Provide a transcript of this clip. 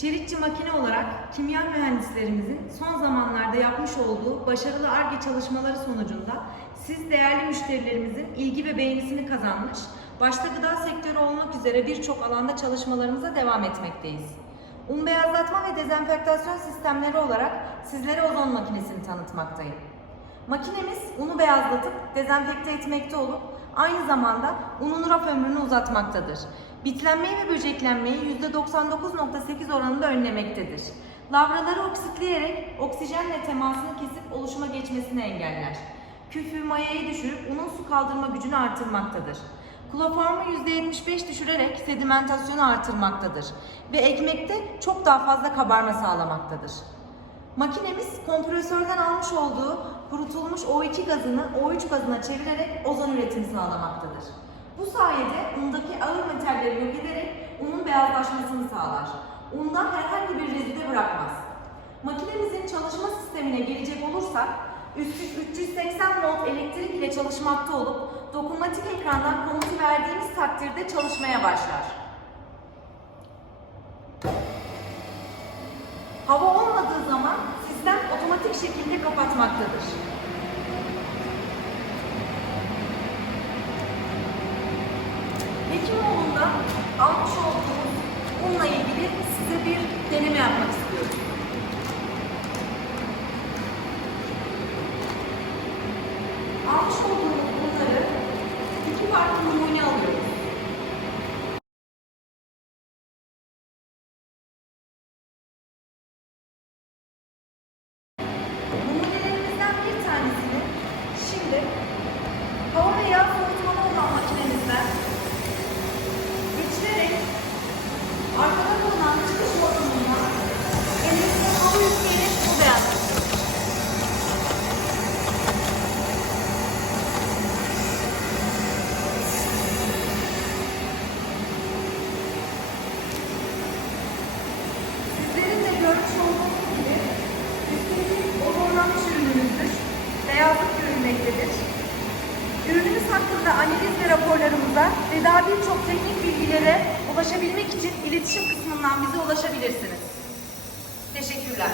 Şeritçi makine olarak kimya mühendislerimizin son zamanlarda yapmış olduğu başarılı ARGE çalışmaları sonucunda siz değerli müşterilerimizin ilgi ve beğenisini kazanmış, başta gıda sektörü olmak üzere birçok alanda çalışmalarımıza devam etmekteyiz. Un beyazlatma ve dezenfektasyon sistemleri olarak sizlere ozon makinesini tanıtmaktayım. Makinemiz unu beyazlatıp dezenfekte etmekte olup aynı zamanda unun raf ömrünü uzatmaktadır. Bitlenmeyi ve böceklenmeyi %99.8 oranında önlemektedir. Lavraları oksitleyerek oksijenle temasını kesip oluşuma geçmesini engeller. Küfü, mayayı düşürüp unun su kaldırma gücünü artırmaktadır. Kloroformu %75 düşürerek sedimentasyonu artırmaktadır ve ekmekte çok daha fazla kabarma sağlamaktadır. Makinemiz kompresörden almış olduğu kurutulmuş O2 gazını O3 gazına çevirerek ozon üretimi sağlamaktadır. Bu sayede undaki ağır metalleri yok ederek unun beyazlaşmasını sağlar. Undan herhangi bir rezide bırakmaz. Makinemizin çalışma sistemine gelecek olursak, 380 volt elektrik ile çalışmakta olup dokunmatik ekrandan komutu verdiğimiz takdirde çalışmaya başlar. Hava olmadığı zaman sistem otomatik şekilde kapatmaktadır. Almış olduğumuz unla ilgili size bir deneme yapmak istiyorum. Almış olduğumuz unları iki farklı numune alıyoruz. Numunelerimizden bir tanesini şimdi hava ve yağ soğutmalı olan makinemizden Spirit Ürünümüz hakkında analiz ve raporlarımıza ve daha birçok teknik bilgilere ulaşabilmek için iletişim kısmından bize ulaşabilirsiniz. Teşekkürler.